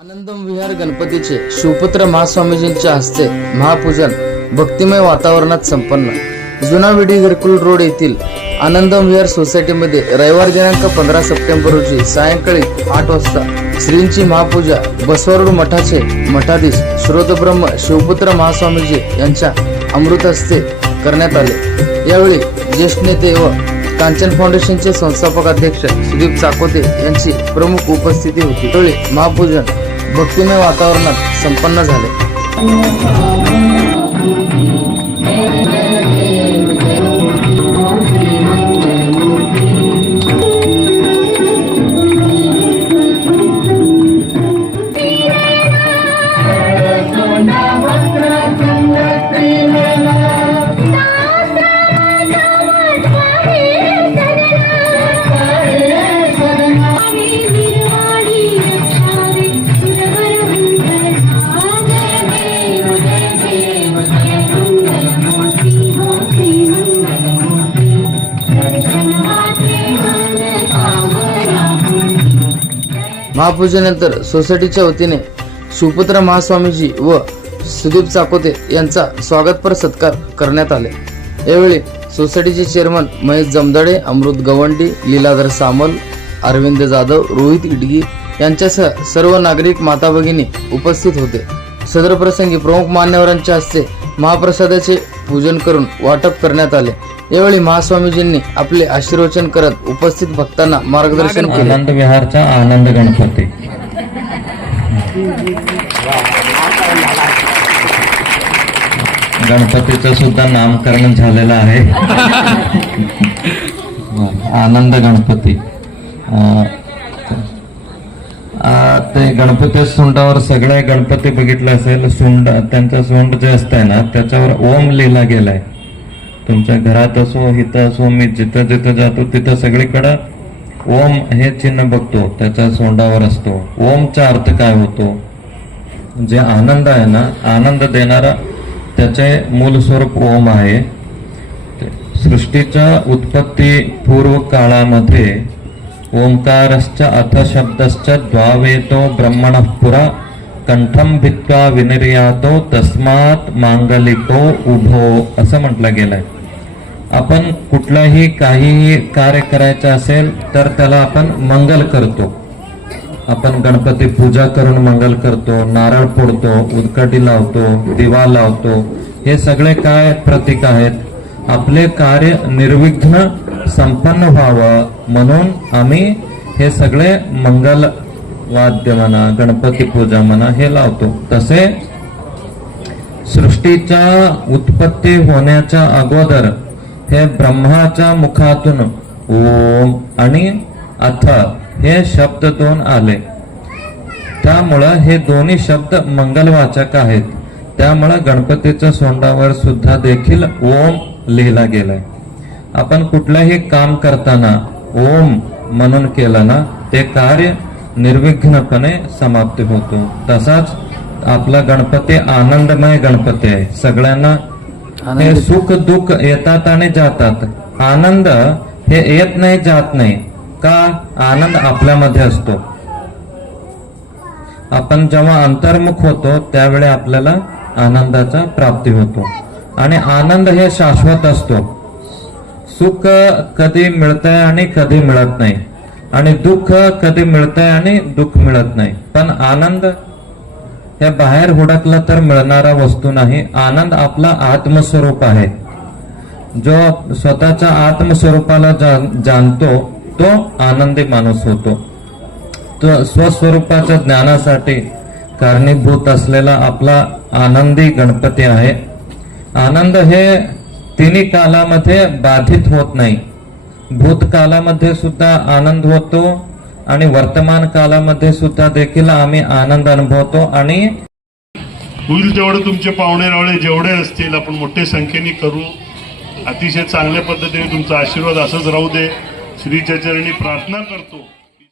आनंदम विहार गणपतीचे शिवपुत्र महास्वामीजींच्या हस्ते महापूजन भक्तिमय वातावरणात संपन्न. जुना विडी घरकुल रोड येथील आनंदम विहार सोसायटीमध्ये रविवार दिनांक पंधरा सप्टेंबर रोजी सायंकाळी आठ वाजता श्रींची महापूजा बसवरूड मठाचे मठाधीश श्रोतब्रह्म शिवपुत्र महास्वामीजी यांच्या अमृत हस्ते करण्यात आले. यावेळी ज्येष्ठ नेते व कांचन फाउंडेशनचे संस्थापक अध्यक्ष सुदीप चाकोते यांची प्रमुख उपस्थिती होती. महापूजन भक्तिमय वातावरणात संपन्न झाले. महापूजेनंतर सोसायटीच्या वतीने सुपुत्र महास्वामीजी व सुदीप चाकोते यांचा स्वागतपर सत्कार करण्यात आले. यावेळी सोसायटीचे चेअरमन महेश जमदाडे अमृत गवंडी लीलाधर सामल अरविंद जाधव रोहित इटगी यांच्यासह सर्व नागरिक माता भगिनी उपस्थित होते. सदर प्रसंगी प्रमुख मान्यवरांच्या हस्ते महाप्रसादाचे पूजन करून वाटप करण्यात आले. यावेळी महास्वामीजींनी आपले आशीर्वचन करत उपस्थित भक्तांना मार्गदर्शन केले. आनंद विहारचा आनंद गणपती. गणपतीचं सुद्धा नामकरण झालेलं आहे. आनंद गणपती. आ, ते गणपती सोंडावर सगळे गणपती बघितले असेल सोंड त्यांचा सोंड जे असतंय ना त्याच्यावर ओम लिहिला गेलाय. तुमच्या घरात असो इथं असो मी जिथं जिथं जातो तिथं सगळीकडं ओम हे चिन्ह बघतो त्याच्या सोंडावर असतो. ओमचा अर्थ काय होतो? जे आनंद आहे ना आनंद देणारा त्याचे मूल स्वरूप ओम आहे. सृष्टीच्या उत्पत्ती पूर्व काळामध्ये ओंकारश्च अथ शब्दश्च द्वावेतो ब्रह्मणः पुरा कंठम भित्वा विनिर्यातो तस्मात मांगलिको उभो असं म्हटलं गेलंय. आपण कुठलाही काहीही कार्य करायचं असेल तर त्याला आपण मंगल करतो. आपण गणपती पूजा करून मंगल करतो नारळ फोडतो उदकटी लावतो दिवा लावतो हे सगळे काय प्रतीक आहेत. आपले कार्य निर्विघ्न संपन्न व्हावं म्हणून आम्ही हे सगळे मंगल वाद्य म्हणा गणपती पूजा म्हणा हे लावतो. तसे सृष्टीच्या उत्पत्ती होण्याच्या अगोदर हे ब्रह्माच्या मुखातून ओम आणि अथ हे शब्द दोन आले. त्यामुळं हे दोन्ही शब्द मंगलवाचक आहेत. त्यामुळं गणपतीच्या सोंडावर सुद्धा देखील ओम लिहिला गेलाय. आपण कुठलंही काम करताना ओम म्हणून केलं ना ते कार्य निर्विघ्नपणे समाप्त होतो. तसाच आपला गणपती आनंदमय गणपती आहे. सगळ्यांना हे सुख दुःख येतात आणि जातात. आनंद हे येत नाही जात नाही. का? आनंद आपल्यामध्ये असतो. आपण जेव्हा अंतर्मुख होतो त्यावेळी आपल्याला आनंदाचा प्राप्ती होतो. आणि आनंद हे शाश्वत असतो. सुख कधी मिळतंय आणि कधी मिळत नाही. आणि दुःख कधी मिळतंय आणि दुःख मिळत नाही. पण आनंद हे बाहेर हुडकला तर मिळणारा वस्तू नाही. आनंद आपला आत्मस्वरूप आहे. जो स्वतःच्या आत्मस्वरूपाला जा- जाणतो तो आनंदी माणूस होतो. तो स्वस्वरूपाच्या ज्ञानासाठी कारणीभूत असलेला आपला आनंदी गणपती आहे. आनंद हे तिन्ही कालामध्ये बाधित होत नाही. भूतकालामध्ये सुद्धा आनंद होतो आणि वर्तमान कालामध्ये सुद्धा देखील आम्ही आनंद अनुभवतो आणि होईल जेवढे तुमचे पाहुणे रावळे जेवढे असतील आपण मोठ्या संख्येने करू. अतिशय चांगल्या पद्धतीने तुमचा आशीर्वाद असंच राहू दे. श्रीच्या चरणी प्रार्थना करतो.